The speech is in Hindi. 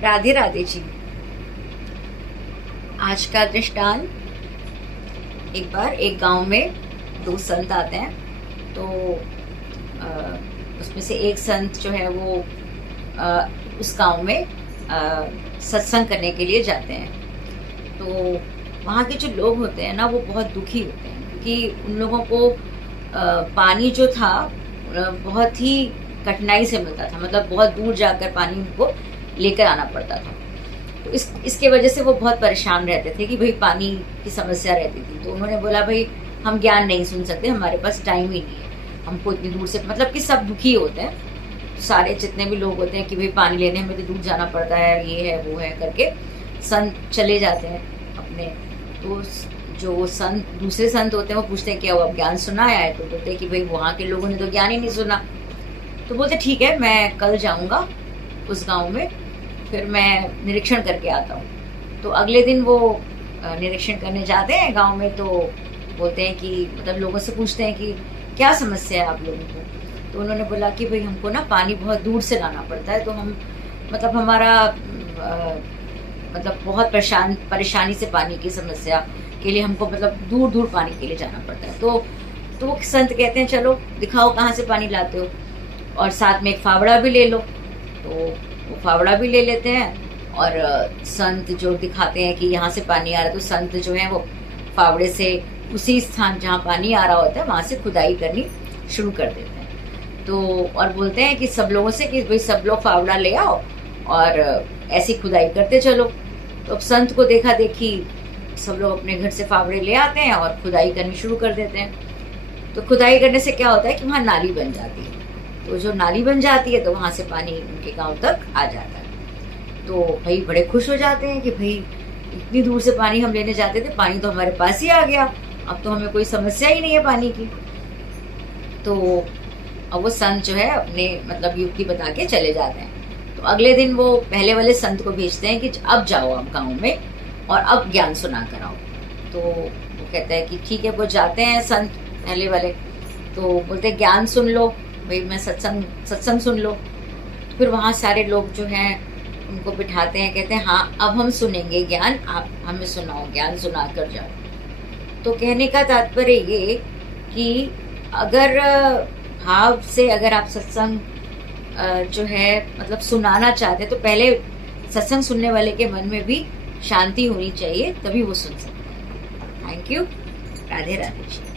राधे राधे जी। आज का दृष्टांत, एक बार एक गांव में दो संत आते हैं। तो उसमें से एक संत जो है वो उस गांव में सत्संग करने के लिए जाते हैं। तो वहाँ के जो लोग होते हैं ना, वो बहुत दुखी होते हैं, क्योंकि उन लोगों को पानी जो था बहुत ही कठिनाई से मिलता था। मतलब बहुत दूर जाकर पानी उनको लेकर आना पड़ता था। तो इसके वजह से वो बहुत परेशान रहते थे कि भाई पानी की समस्या रहती थी। तो उन्होंने बोला, भाई हम ज्ञान नहीं सुन सकते, हमारे पास टाइम ही नहीं है, हमको इतनी दूर से, मतलब कि सब दुखी होते हैं। तो सारे जितने भी लोग होते हैं कि भाई पानी लेने हमें तो दूर जाना पड़ता है, ये है वो है करके संत चले जाते हैं अपने। तो जो संत, दूसरे संत होते हैं, वो पूछते हैं क्या वो अब ज्ञान सुनाया है? तो बोलते हैं कि भाई वहाँ के लोगों ने तो ज्ञान ही नहीं सुना। तो बोलते ठीक है, मैं कल जाऊँगा उस गाँव में, फिर मैं निरीक्षण करके आता हूँ। तो अगले दिन वो निरीक्षण करने जाते हैं गांव में। तो बोलते हैं कि मतलब लोगों से पूछते हैं कि क्या समस्या है आप लोगों को? तो उन्होंने बोला कि भाई हमको ना पानी बहुत दूर से लाना पड़ता है। तो हम मतलब हमारा मतलब बहुत परेशानी से पानी की समस्या के लिए हमको मतलब दूर दूर पानी के लिए जाना पड़ता है। तो वो संत कहते हैं चलो दिखाओ कहाँ से पानी लाते हो, और साथ में एक फावड़ा भी ले लो। तो वो फावड़ा भी ले लेते हैं, और संत जो दिखाते हैं कि यहाँ से पानी आ रहा है, तो संत जो है वो फावड़े से उसी स्थान जहाँ पानी आ रहा होता है वहाँ से खुदाई करनी शुरू कर देते हैं। तो और बोलते हैं कि सब लोगों से कि भाई सब लोग फावड़ा ले आओ और ऐसी खुदाई करते चलो। तो अब संत को देखा देखी सब लोग अपने घर से फावड़े ले आते हैं और खुदाई करनी शुरू कर देते हैं। तो खुदाई करने से क्या होता है कि वहाँ नाली बन जाती है। तो जो नाली बन जाती है तो वहाँ से पानी उनके गांव तक आ जाता है। तो भाई बड़े खुश हो जाते हैं कि भाई इतनी दूर से पानी हम लेने जाते थे, पानी तो हमारे पास ही आ गया, अब तो हमें कोई समस्या ही नहीं है पानी की। तो अब वो संत जो है अपने मतलब युक्ति बता के चले जाते हैं। तो अगले दिन वो पहले वाले संत को भेजते हैं कि अब जाओ आप गाँव में और अब ज्ञान सुना कर आओ। तो वो कहता है कि ठीक है। वो जाते हैं संत पहले वाले, तो बोलते ज्ञान सुन लो भाई, मैं सत्संग सुन लो। फिर वहाँ सारे लोग जो हैं उनको बिठाते हैं, कहते हैं हाँ अब हम सुनेंगे ज्ञान, आप हमें सुनाओ, ज्ञान सुना कर जाओ। तो कहने का तात्पर्य ये कि अगर भाव से अगर आप सत्संग जो है मतलब सुनाना चाहते हैं, तो पहले सत्संग सुनने वाले के मन में भी शांति होनी चाहिए, तभी वो सुन सकते हैं। Thank you. राधे राधे।